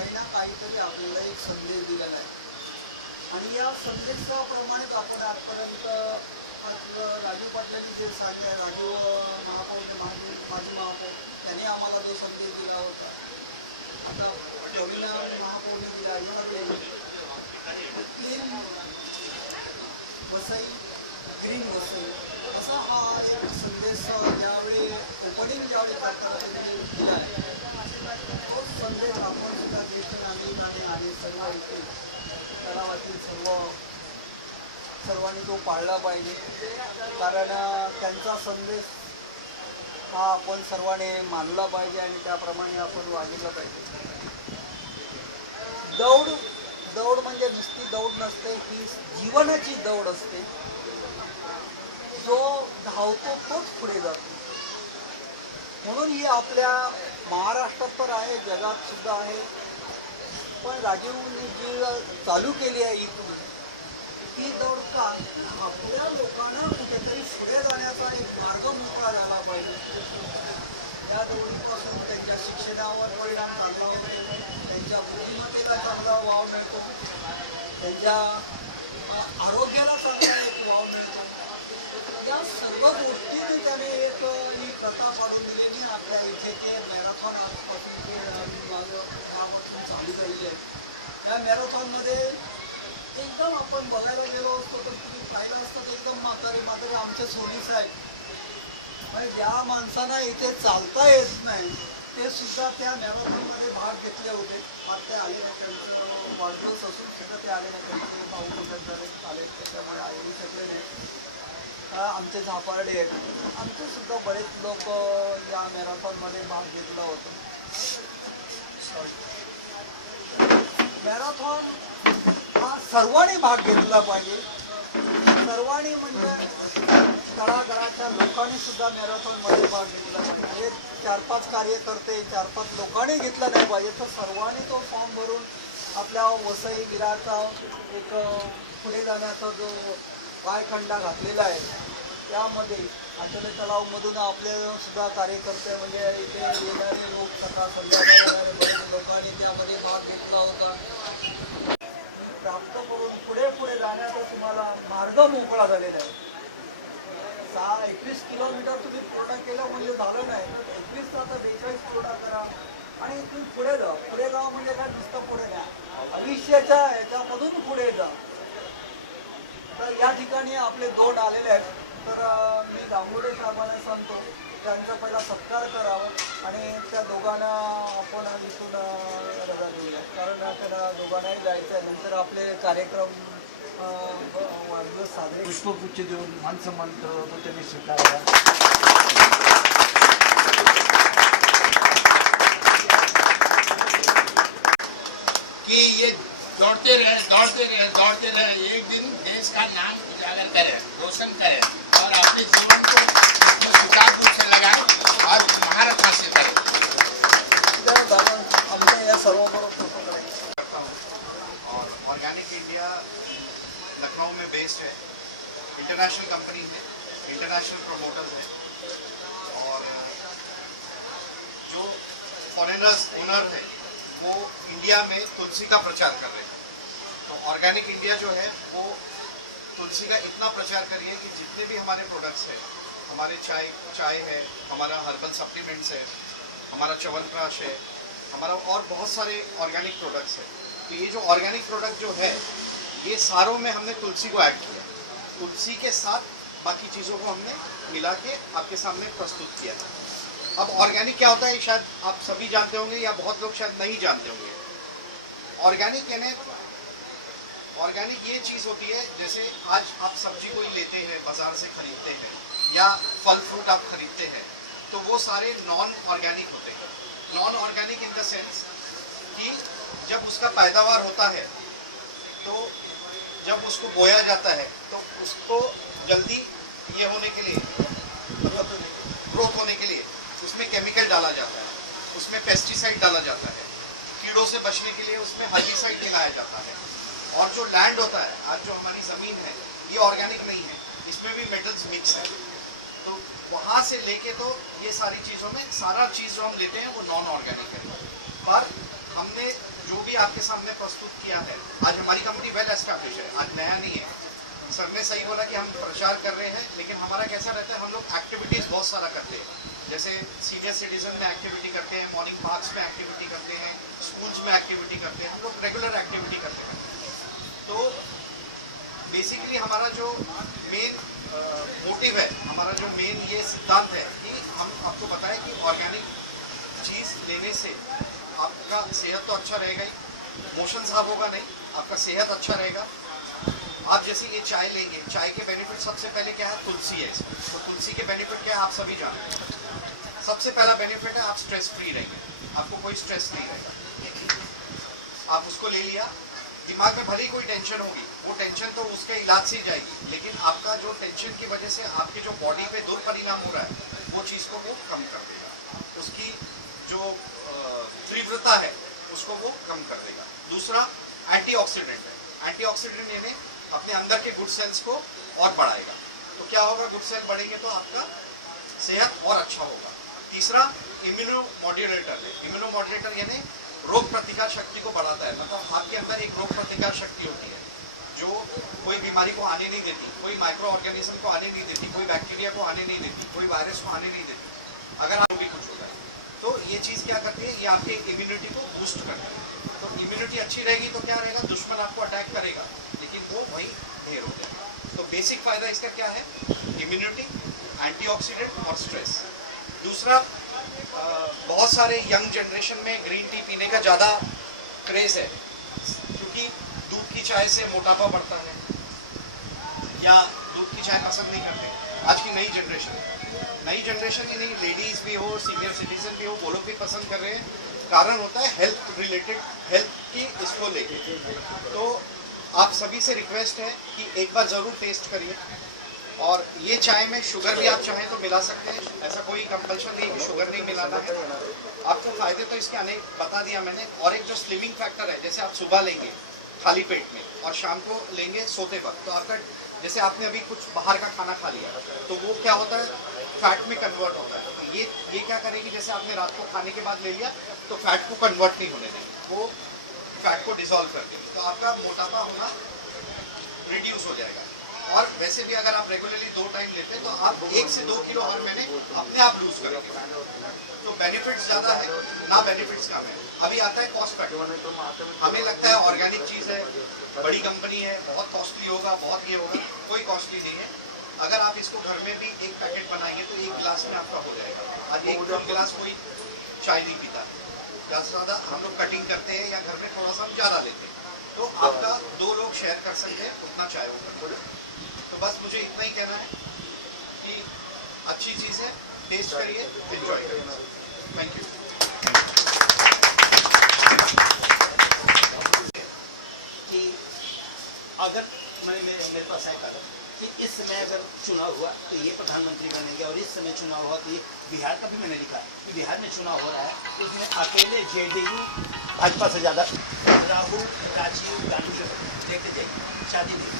काही ना काहीतरी आपल्याला एक संदेश दिलेला आहे आणि या संदेशाप्रमाणेच आपण आजपर्यंत राजू पाटलांनी जे सांगितलं, राजू महापौर माजी महापौर त्यांनी आम्हाला जो संदेश दिला होता, आता प्रवीण महापौरने दिला क्लीन वसई, ग्रीन वसई, असा हा एक संदेश ज्यावेळी ओपनिंग ज्यावेळी त्यांनी दिला आहे, तोच संदेश आपण सुद्धा ज्येष्ठ नागरिकांनी आणि सर्व इथे तलावातील सर्वांनी तो पाळला पाहिजे. कारण त्यांचा संदेश हा आपण सर्वांनी मानला पाहिजे आणि त्याप्रमाणे आपण वागलं पाहिजे. दौड म्हणजे नुसती दौड नसते, ही जीवनाची दौड असते. जो धावतो तोच पुढे जातो. म्हणून ही आपल्या महाराष्ट्रात तर आहे, जगात सुद्धा आहे. पण राजीवनी जी चालू केली आहे इथून, ती दौड का आपल्या लोकांना कुठेतरी पुढे जाण्याचा एक मार्ग मोकळा झाला पाहिजे. त्या दौडीपासून त्यांच्या शिक्षणावर परिणाम चांगला होतो, त्यांच्या बुद्धिमत्तेला चांगला वाव मिळतो, त्यांच्या आरोग्याला चांगला एक वाव मिळतो. या सर्व गोष्टींनी त्याने एक ही प्रथा पाडून दिली. आपल्या इथे ते मॅरेथॉन आजपासून ते गावातून चालू झालेली आहे. या मॅरेथॉनमध्ये एकदम आपण बघायला गेलो असतो तर तुम्ही पाहिलं असतं एकदम म्हातारे आमचे सोनी साहेब, म्हणजे ज्या माणसांना इथे चालता येत नाही ते सुद्धा त्या मॅरेथॉनमध्ये भाग घेतले होते. आज ते आले नाही, त्यांचं वाढदिवस असून सुद्धा ते आले नाही, त्यांचे भाऊ कुटुंबात आले त्याच्यामुळे येऊ शकले नाही. आमचे झापारडे आहेत, आमचे सुद्धा बरेच लोक या मॅरेथॉनमध्ये भाग घेतला होता. मॅरेथॉन हा सर्वांनी भाग घेतला पाहिजे. सर्वांनी म्हणजे तळागाळाच्या लोकांनी सुद्धा मॅरेथॉनमध्ये भाग घेतला पाहिजे. 4-5 कार्यकर्ते 4-5 लोकांनी घेतला नाही पाहिजे, तर सर्वांनी तो फॉर्म भरून आपल्या वसई विराचा एक पुढे जाण्याचा जो पायखंडा घातलेला आहे, त्यामध्ये आचले तलावमधून आपले सुद्धा कार्यकर्ते म्हणजे इथे येणारे लोक, सकाळ संध्याकाळ येणारे बरेच लोकांनी त्यामध्ये भाग घेतला होता. प्राप्त करून पुढे जाण्याचा तुम्हाला मार्ग मोकळा झालेला आहे. 21 किलोमीटर तुम्ही पूर्ण केलं म्हणजे झालं नाही, 21 आता 42 पूर्ण करा आणि तुम्ही पुढे जा म्हणजे काय नुसतं पुढे द्या, भविष्याच्या ह्याच्यामधून पुढे जा. तर या ठिकाणी आपले 2 आलेले आहेत, तर मी गांगुडे साहेबांना सांगतो त्यांचा पहिला सत्कार करावा आणि त्या दोघांना आपण इथून रजा देऊया, कारण त्यांना दोघांनाही जायचं आहे. नंतर आपले कार्यक्रम वाढदिवस साजरे पुष्पगुच्छ देऊन मानसन्मान तो त्यांनी स्वीकारला. कि ये दौड़ते रहे, एक दिन देश का नाम उजागर करें, रोशन करें और अपने जीवन को सुचारू रूप से लगाएं और महारत हासिल करें. आमच्या या सर्वांबरोबर और ऑर्गेनिक इंडिया लखनऊ में बेस्ड है, इंटरनेशनल कंपनी है, इंटरनेशनल प्रोमोटर्स है और जो फॉरेनर्स ओनर है वो इंडिया में तुलसी का प्रचार कर रहे हैं. तो ऑर्गेनिक इंडिया जो है वो तुलसी का इतना प्रचार करिए कि जितने भी हमारे प्रोडक्ट्स हैं, हमारे चाय है, हमारा हर्बल सप्लीमेंट्स है, हमारा च्यवनप्राश है, हमारा और बहुत सारे ऑर्गेनिक प्रोडक्ट्स हैं. तो ये जो ऑर्गेनिक प्रोडक्ट जो है ये सारों में हमने तुलसी को ऐड किया. तुलसी के साथ बाकी चीज़ों को हमने मिला के आपके सामने प्रस्तुत किया. अब ऑर्गेनिक क्या होता है शायद आप सभी जानते होंगे या बहुत लोग शायद नहीं जानते होंगे. ऑर्गेनिक यानी ऑर्गेनिक ये चीज़ होती है, जैसे आज आप सब्जी कोई लेते हैं बाज़ार से खरीदते हैं या फल फ्रूट आप खरीदते हैं, तो वो सारे नॉन ऑर्गेनिक होते हैं. Non organic in the sense कि जब उसका पैदावार होता है तो जब उसको बोया जाता है तो उसको जल्दी ये होने के लिए, मतलब ग्रोथ होने के लिए उसमें केमिकल डाला जाता है, उसमें पेस्टिसाइड डाला जाता है, कीड़ों से बचने के लिए उसमें हर्बिसाइड मिलाया जाता है. और जो लैंड होता है, आज जो हमारी ज़मीन है, ये ऑर्गेनिक नहीं है, इसमें भी मेटल्स मिक्स है. तो वहाँ से लेके तो ये सारी चीज़ों में सारा चीज़ जो हम लेते हैं वो नॉन ऑर्गेनिक है. पर हमने जो भी आपके सामने प्रस्तुत किया है, आज हमारी कंपनी वेल एस्टैब्लिश है, आज नया नहीं है। सर ने सही बोला कि हम प्रचार कर रहे हैं, लेकिन हमारा कैसा रहता है, हम लोग एक्टिविटीज़ बहुत सारा करते हैं। जैसे सीनियर सिटीजन में एक्टिविटी करते हैं, मॉर्निंग पार्क्स में एक्टिविटी करते हैं, स्कूल्स में एक्टिविटी करते हैं, हम लोग रेगुलर एक्टिविटी करते हैं। तो बेसिकली हमारा जो मेन मोटिव है, हमारा जो मेन ये सिद्धांत है कि हम आपको बताएं कि ऑर्गेनिक चीज़ लेने से आपका सेहत तो अच्छा रहेगा ही, मोशन साफ होगा नहीं, आपका सेहत अच्छा रहेगा। आप जैसे ये चाय लेंगे, चाय के बेनिफिट सबसे पहले क्या है, तुलसी है इसमें। तो तुलसी के बेनिफिट क्या है आप सभी जानते हैं। सबसे पहला बेनिफिट है आप स्ट्रेस फ्री रहेंगे, आपको कोई स्ट्रेस नहीं रहेगा। आप उसको ले लिया, दिमाग में भले ही कोई टेंशन होगी, वो टेंशन तो उसके इलाज से ही जाएगी, लेकिन आपका जो टेंशन की वजह से आपके जो बॉडी पे दुष्परिणाम हो रहा है, वो चीज़ को वो कम कर देगा। उसकी जो तीव्रता है उसको वो कम कर देगा। दूसरा एंटीऑक्सीडेंट है। एंटीऑक्सीडेंट यानी अपने अंदर के गुड सेल्स को और बढ़ाएगा। तो क्या होगा, गुड सेल बढ़ेंगे तो आपका सेहत और अच्छा होगा। तीसरा इम्यूनो मॉड्यूलेटर है। इम्यूनो मॉड्यूलेटर यानी रोग प्रतिकार शक्ति को बढ़ाता है। मतलब आपके अंदर एक रोग प्रतिकार शक्ति होती है जो कोई बीमारी को आने नहीं देती, कोई माइक्रो ऑर्गेनिज्म को आने नहीं देती, कोई बैक्टीरिया को आने नहीं देती, कोई वायरस को आने नहीं देती। अगर आप भी कुछ होता है तो ये चीज़ क्या करती है, ये आपके इम्यूनिटी को बूस्ट करती है। तो इम्यूनिटी अच्छी रहेगी तो क्या रहेगा, दुश्मन आपको अटैक करेगा लेकिन वो वही ढेर हो जाएगा। तो बेसिक फ़ायदा इसका क्या है, इम्यूनिटी, एंटीऑक्सीडेंट और स्ट्रेस। दूसरा बहुत सारे यंग जनरेशन में ग्रीन टी पीने का ज़्यादा क्रेज़ है, क्योंकि दूध की चाय से मोटापा बढ़ता है या दूध की चाय पसंद नहीं करते। आज की नई जनरेशन ही नहीं, लेडीज़ भी हो, सीनियर सिटीजन भी हो, वो लोग भी पसंद कर रहे हैं। कारण होता है हेल्थ रिलेटेड, हेल्थ की इसको लेके। तो आप सभी से रिक्वेस्ट है कि एक बार ज़रूर टेस्ट करिए। और ये चाय में शुगर भी आप चाहें तो मिला सकते हैं, ऐसा कोई कंपल्शन नहीं कि शुगर नहीं मिलाना है। आपको फ़ायदे तो इसके अनेक बता दिया मैंने। और एक जो स्लिमिंग फैक्टर है, जैसे आप सुबह लेंगे खाली पेट में और शाम को लेंगे सोते वक्त, तो आपका जैसे आपने अभी कुछ बाहर का खाना खा लिया तो वो क्या होता है, फैट में कन्वर्ट होता है। तो ये क्या करेगी, जैसे आपने रात को खाने के बाद ले लिया तो फैट को कन्वर्ट नहीं होने देगी, वो फैट को डिसॉल्व कर देगी। तो आपका मोटापा होना रिड्यूस हो जाएगा। और वैसे भी अगर आप रेगुलरली 2 टाइम लेते हैं तो आप 1 से 2 किलो हर महीने अपने आप लूज करेंगे। तो बेनिफिट्स ज़्यादा है ना, बेनिफिट्स कम है। अभी आता है कॉस्ट फैक्टर। हमें लगता है ऑर्गेनिक चीज़ है, बड़ी कंपनी है, बहुत कॉस्टली होगा, बहुत ये होगा। कोई कॉस्टली नहीं है। अगर आप इसको घर में भी एक पैकेट बनाएंगे तो 1 गिलास में आपका हो जाएगा। आज 1 गिलास कोई चाय नहीं पीता, ज़्यादा से ज़्यादा हम लोग कटिंग करते हैं या घर में थोड़ा सा हम ज़्यादा लेते हैं। तो आपका 2 लोग शेयर कर सकते हैं उतना चाय वो करते हैं। तो बस मुझे इतना ही कहना है कि अच्छी चीज़ है, टेस्ट करिए, एंजॉय करिए। Thank you. कि अगर मेरे पास है कदम कि इस समय अगर चुनाव हुआ तो ये प्रधानमंत्री बनेंगे, और इस समय चुनाव हुआ तो ये बिहार का भी मैंने लिखा कि बिहार में चुनाव हो रहा है तो इसमें अकेले जेडीयू भाजपा से ज़्यादा राहुल राजीव गांधी लेके जाएगी, शादी नहीं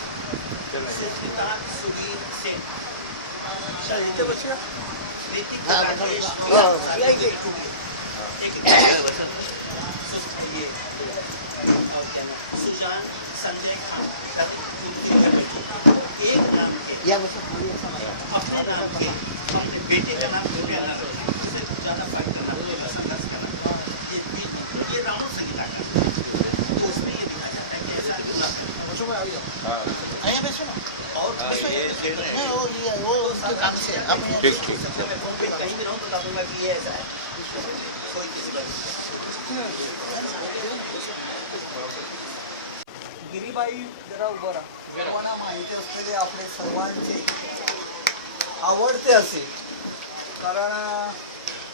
सुधीर सेन सुजान संजय खान एक नाम के अपने नाम के अपने बेटे का नाम ज़्यादा फैक्टर नाम संघर्ष करना ये राउंड से गिला तो उसमें ये दिखा जाता है कि ऐसा और कहीं भी रहूँ तो कहूँगा कि ये ऐसा है, कोई किसी बात गिरीबाई जरा उभं राहा. सर्वांना माहिती असलेले आपले सर्वांचे आवडते असे, कारण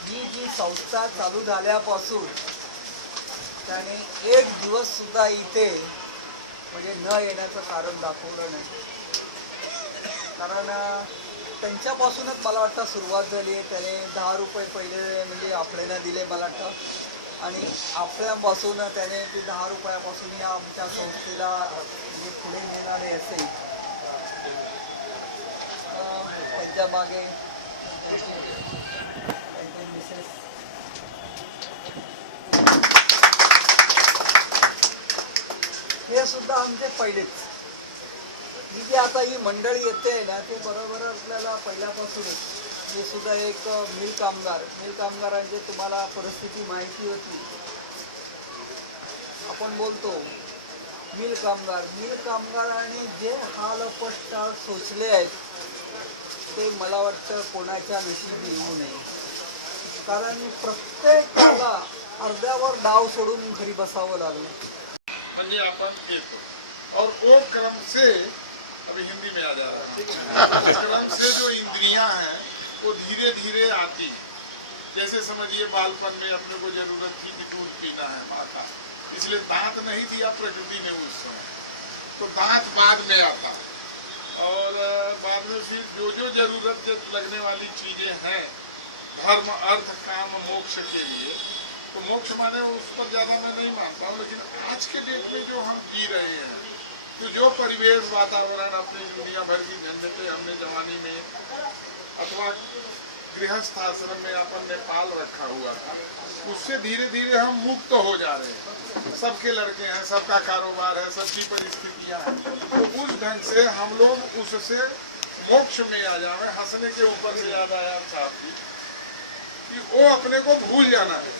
ही जी संस्था चालू झाल्यापासून त्याने एक दिवस सुद्धा इथे म्हणजे न येण्याचं कारण दाखवलं नाही. कारण त्यांच्यापासूनच मला वाटतं सुरुवात झाली आहे. त्याने 10 रुपये पहिले म्हणजे आपल्याला दिले मला वाटतं, आणि आपल्यापासून त्याने ती 10 रुपयापासून या आमच्या संस्थेला म्हणजे पुढे नेणारे असेल. त्यांच्या मागे त्यांचे मिसेस सुद्धा आमचे पहिलेच. ही जी आता ही मंडळी येते ना ते बरोबर आपल्याला पहिल्यापासूनच हे सुद्धा एक मिल कामगारांची तुम्हाला परिस्थिती माहिती होती. आपण बोलतो मिल कामगारांनी जे हाल कष्ट सोचले आहेत ते मला वाटतं कोणाच्या नशिबी येऊ नये. कारण प्रत्येकाला अर्ध्यावर डाव सोडून घरी बसावं लागलं. म्हणजे अपन येतो और वो क्रम से अभी हिंदी में आ जा रहा है क्रम से जो इंद्रियां हैं वो धीरे धीरे आती हैं. जैसे समझिए बालपन में अपने को जरूरत थी कि दूध पीना है माँ का, इसलिए दांत नहीं दिया प्रकृति ने उस समय, तो दांत बाद में आता और बाद में फिर जो जो जरूरत लगने वाली चीजें हैं धर्म अर्थ काम मोक्ष के लिए, तो मोक्ष माने उस पर ज्यादा मैं नहीं मानता हूँ. लेकिन आज के डेट में जो हम जी रहे हैं तो जो परिवेश वातावरण अपनी दुनिया भर की झंझटें हमने जवानी में अथवा गृहस्थ आश्रम में अपन ने पाल रखा हुआ था, उससे धीरे धीरे हम मुक्त हो जा रहे हैं. सबके लड़के हैं, सबका कारोबार है, सबकी परिस्थितियां हैं, तो उस ढंग से हम लोग उससे मोक्ष में आ जाए. हंसने के ऊपर से याद आया साहब जी कि वो अपने को भूल जाना है.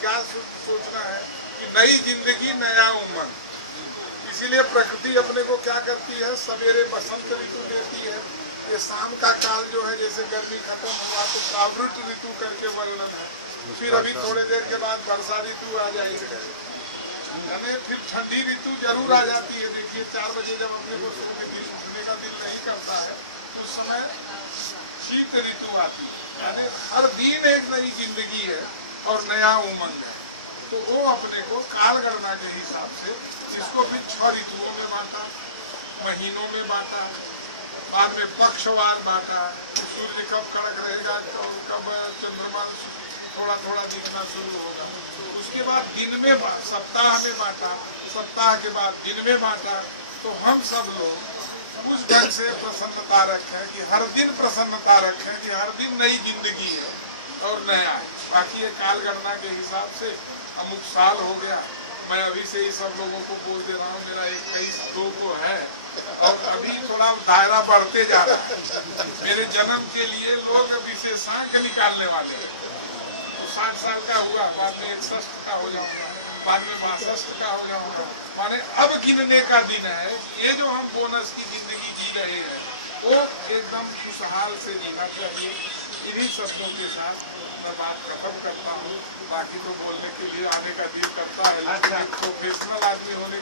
क्या सोचना है कि नई जिंदगी नया उमंग. इसीलिए प्रकृति अपने को क्या करती है, सवेरे बसंत ऋतु देती है, ये शाम का काल जो है जैसे गर्मी खत्म हुआ तो कावृत ऋतु करके वर्णन है. फिर अभी थोड़े देर के बाद वर्षा ऋतु आ जाएगी, यानी फिर ठंडी ऋतु जरूर आ जाती है. देखिए 4 बजे जब अपने को उठने का दिल नहीं करता है उस समय शीत ऋतु आती है. यानी हर दिन एक नई जिंदगी है और नया उमंग है. तो वो अपने को कालगणना के हिसाब से इसको फिर 6 ऋतुओं में बांटा, महीनों में बांटा, बाद में पक्षवार बांटा, सूर्य कब कड़क रहेगा तो कब चंद्रमा थोड़ा थोड़ा दिखना शुरू होगा. तो उसके बाद दिन में सप्ताह में बांटा, सप्ताह के बाद दिन में बांटा. तो हम सब लोग उस ढंग से प्रसन्नता रखें कि हर दिन प्रसन्नता रखें कि हर दिन नई जिंदगी है और नया है. बाकी ये कालगणना के हिसाब से अमुक साल हो गया. मैं अभी से ही सब लोगों को बोल दे रहा हूँ, मेरा 21-2 को है और अभी थोड़ा दायरा बढ़ते जा रहा है. मेरे जन्म के लिए लोग अभी से सांक निकालने वाले हैं. तो 60 साल का हुआ, बाद में 61 का हो जाऊंगा, बाद में 62 का हो जाऊंगा. माने अब गिनने का दिन है. ये जो हम बोनस की जिंदगी जी रहे हैं वो एकदम खुशहाल से जीना चाहिए. इन्हीं शब्दों के साथ मैं बात खत्म करता हूँ. बाकी तो बोलने के लिए आने का दिल करता है, लेकिन एक प्रोफेशनल आदमी होने